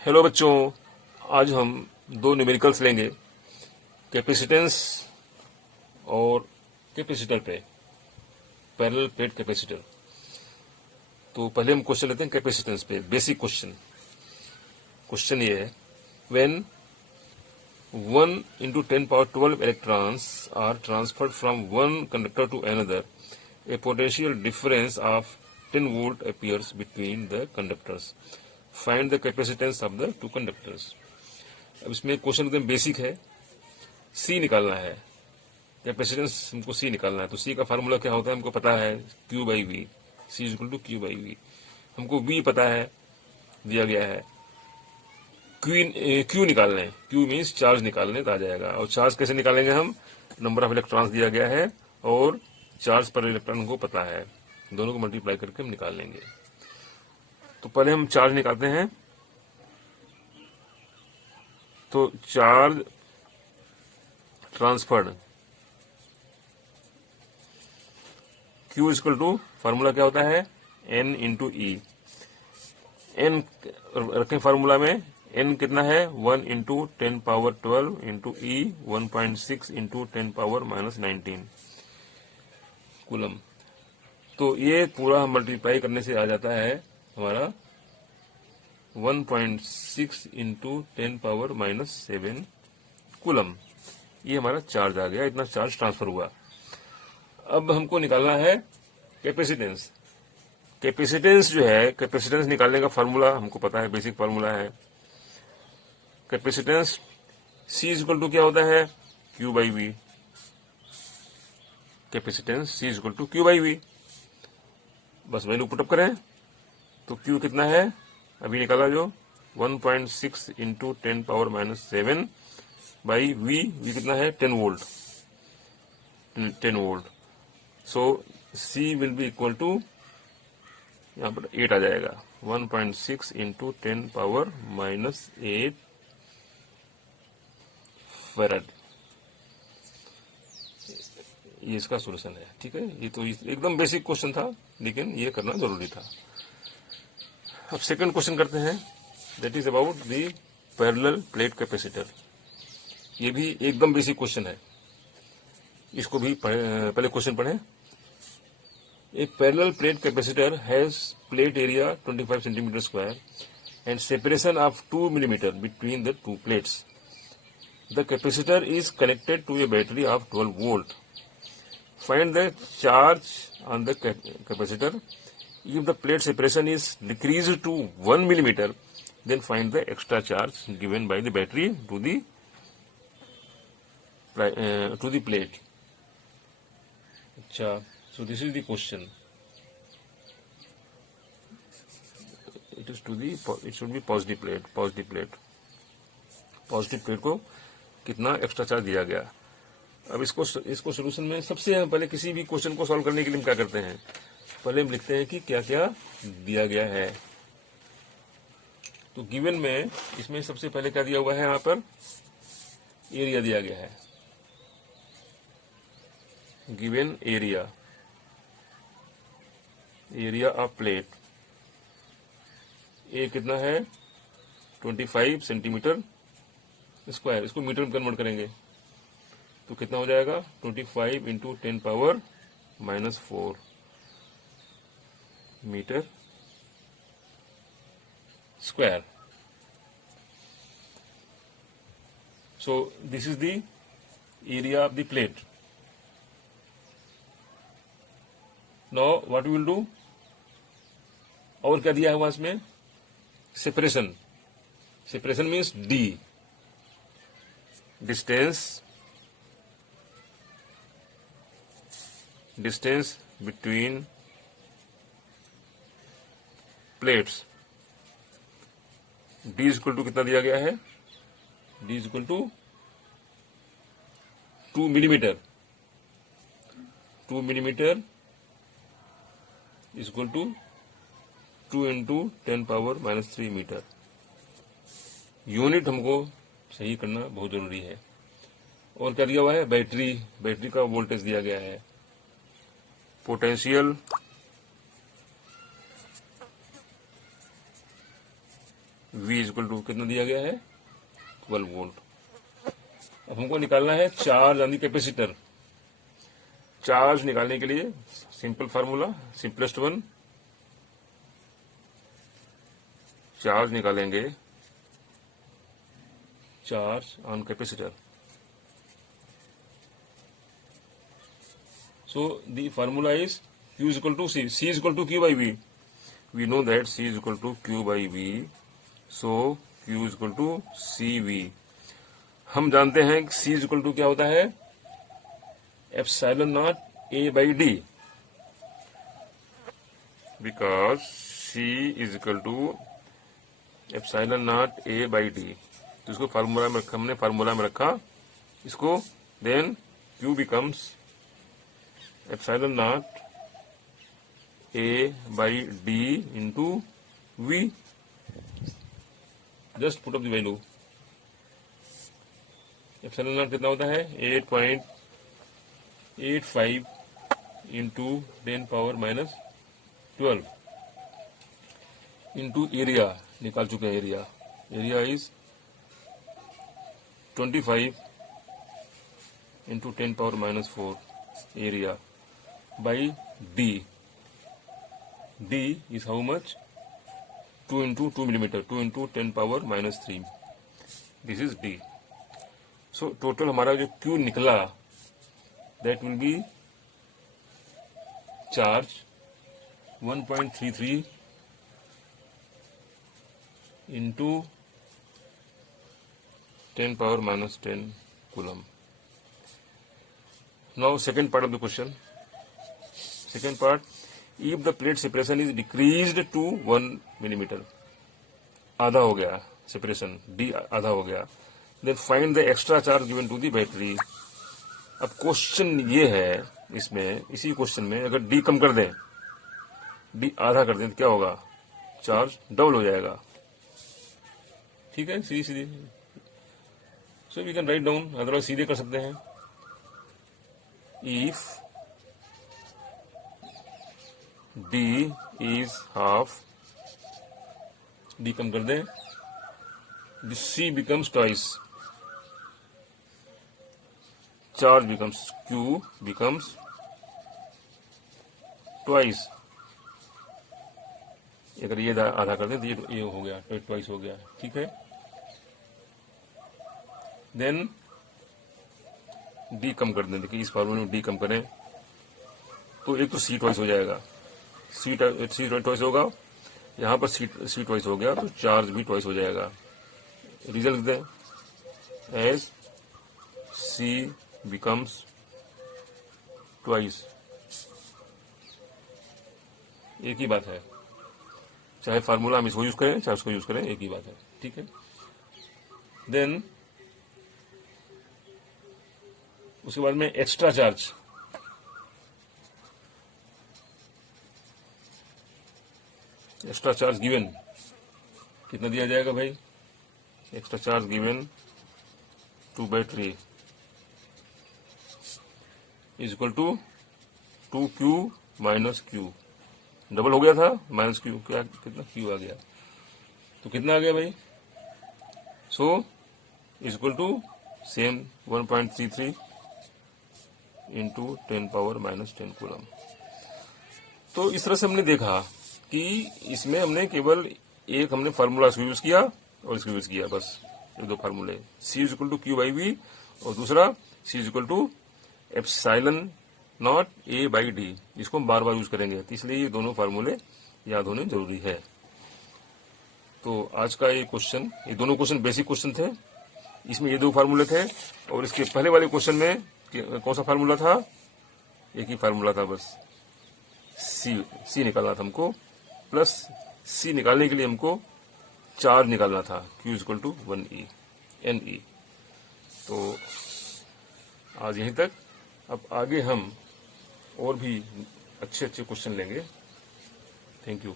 Hello बच्चों, आज हम दो न्यूमेरिकल्स लेंगे, कैपेसिटेंस और कैपेसिटर पे, पैरेलल प्लेट कैपेसिटर। तो पहले हम क्वेश्चन लेते हैं कैपेसिटेंस पे, बेसिक क्वेश्चन। क्वेश्चन ये है, when 1 into 10 power 12 electrons are transferred from one conductor to another, a potential difference of 10 volt appears between the conductors. Find the capacitance of the two conductors. अब इसमें question एकदम basic है, सी निकालना है, capacitance हमको सी निकालना है। तो सी का फार्मूला क्या होता है हमको पता है, Q by V, C is equal to Q by V. हमको वी पता है, दिया गया है। क्यू निकालना है, क्यू मीन्स चार्ज निकालने तो आ जाएगा। और चार्ज कैसे निकालेंगे हम, नंबर ऑफ इलेक्ट्रॉन्स दिया गया है और चार्ज पर इलेक्ट्रॉन को पता है, दोनों को मल्टीप्लाई करके हम निकाल लेंगे। तो पहले हम चार्ज निकालते हैं। तो charge transferred, Q equal to, formula क्या होता है, N इंटू ई। एन रखें फार्मूला में, N कितना है, 1 into 10 power 12 into e 1.6 into 10 power -19 coulomb. तो ये पूरा मल्टीप्लाई करने से आ जाता है हमारा 1.6 इंटू 10 पावर -7 कूलम। ये हमारा चार्ज आ गया, इतना चार्ज ट्रांसफर हुआ। अब हमको निकालना है कैपेसिटेंस। कैपेसिटेंस जो है, कैपेसिटेंस निकालने का फार्मूला हमको पता है, बेसिक फार्मूला है। कैपेसिटेंस C इक्वल टू क्या होता है, Q by V. Capacitance C equal to Q by V. बस वैल्यू पुटअप करें तो Q कितना है, अभी निकाला जो 1.6 इंटू 10 पावर -7 बाई वी कितना है, 10 volt, 10 volt. So C will be equal to, यहाँ पर 8 आ जाएगा, 1.6 इंटू 10 पावर -8 फैराड। ये इसका सोल्यूशन है, ठीक है। ये तो एकदम बेसिक क्वेश्चन था, लेकिन ये करना जरूरी था। अब सेकंड क्वेश्चन करते हैं, that is about the parallel plate capacitor. ये भी एकदम बेसिक क्वेश्चन है, इसको भी पहले क्वेश्चन पढ़ें। A parallel plate capacitor has plate area 25 centimeter square and separation of 2 millimeter between the two plates. The capacitor is connected to a battery of 12 volt. Find the charge on the capacitor. If the plate separation is decreased to 1 millimeter, then find the extra charge given by the battery to the plate. अच्छा, so this is the question. It should be positive plate. Positive plate को कितना extra charge दिया गया। अब इसको solution में सबसे पहले किसी भी क्वेश्चन को सॉल्व करने के लिए हम क्या करते हैं, पहले हम लिखते हैं कि क्या क्या दिया गया है। तो गिवन में इसमें सबसे पहले क्या दिया हुआ है, यहाँ पर एरिया दिया गया है, given area of plate. A कितना है, 25 सेंटीमीटर स्क्वायर। इसको मीटर में कन्वर्ट करेंगे तो कितना हो जाएगा, 25 into 10 power -4 metre square. So this is the area of the plate. Now what we will do, और क्या दिया हुआ इसमें, separation means D, distance between plates. D equal to कितना दिया गया है, D equal to 2 millimetre, 2 millimetre equal to 2 into 10 power -3 metre. Unit हमको सही करना बहुत जरूरी है। और क्या दिया हुआ है, बैटरी का वोल्टेज दिया गया है, पोटेंशियल V इक्वल टू कितना दिया गया है 12 वोल्ट। अब हमको निकालना है charge on the capacitor. Charge निकालने के लिए simple formula, simplest one, charge निकालेंगे charge on capacitor. So the formula is Q is equal to C. C is equal to Q by V. We know that C is equal to Q by V. So Q is equal to CV. हम जानते हैं कि C is equal to क्या होता है epsilon nought A by D. Because C is equal to epsilon nought A by D. तो इसको formula में रखा, हमने फार्मूला में रखा इसको, then Q becomes epsilon nought A by D into V. Just put up the value. Epsilon nought कितना होता है 8.85 into 10 power minus 12 into area निकाल चुके हैं। Area is 25 into 10 power minus 4 area by D. D is how much? 2 into 2 millimeter, 2 into 10 power minus 3. This is D. So total हमारा जो Q निकला, that will be charge 1.33 into 10 power minus 10 coulomb. Now second part of the question. Second part, if the plate separation is decreased to 1 millimeter, आधा हो गया separation, D आधा हो गया, then find the extra charge given to the battery. अब question ये है इसमें, इसी क्वेश्चन में अगर D कम कर दें, D आधा कर दें तो क्या होगा, चार्ज डबल हो जाएगा। ठीक है, सीधी so we can write down, otherwise सीधे कर सकते हैं। इफ D is half, D कम कर दें, this C becomes twice, charge becomes Q becomes twice। अगर ये आधा कर दें तो ये हो गया, ट्वाइस हो गया। ठीक है, देन D कम कर दें। देखिए इस फॉर्मूले में D कम करें तो एक तो C ट्वाइस हो जाएगा, सी ट्वाइस होगा, यहाँ पर सी ट्वाइस हो गया तो चार्ज भी ट्वाइस हो जाएगा। रिजल्ट दें एज सी बिकम्स ट्वाइस। एक ही बात है, चाहे फार्मूला हम इसको यूज करें चाहे उसको यूज करें, एक ही बात है। ठीक है, देन उसके बाद में extra charge, extra charge given कितना दिया जाएगा भाई, extra charge given to battery is equal to 2Q minus Q। Double हो गया था, माइनस Q, क्या कितना Q आ गया, तो कितना आ गया भाई, so is equal to same 1.33 into 10 power minus 10 coulomb. तो इस तरह से हमने देखा कि इसमें हमने केवल एक हमने फार्मूला इसको यूज किया और इसको यूज किया, बस ये दो फार्मूले, C is equal to Q by V और दूसरा C is equal to epsilon nought A by D। इसको हम बार बार यूज करेंगे, तो इसलिए ये दोनों फार्मूले याद होने जरूरी है। तो आज का ये क्वेश्चन, ये दोनों क्वेश्चन बेसिक क्वेश्चन थे, इसमें ये दो फार्मूले थे और इसके पहले वाले क्वेश्चन में कौन सा फार्मूला था, एक ही फार्मूला था, बस C निकालना था हमको, प्लस C निकालने के लिए हमको चार्ज निकालना था, Q is equal to 1E NE। तो आज यहीं तक, अब आगे हम और भी अच्छे क्वेश्चन लेंगे। Thank you.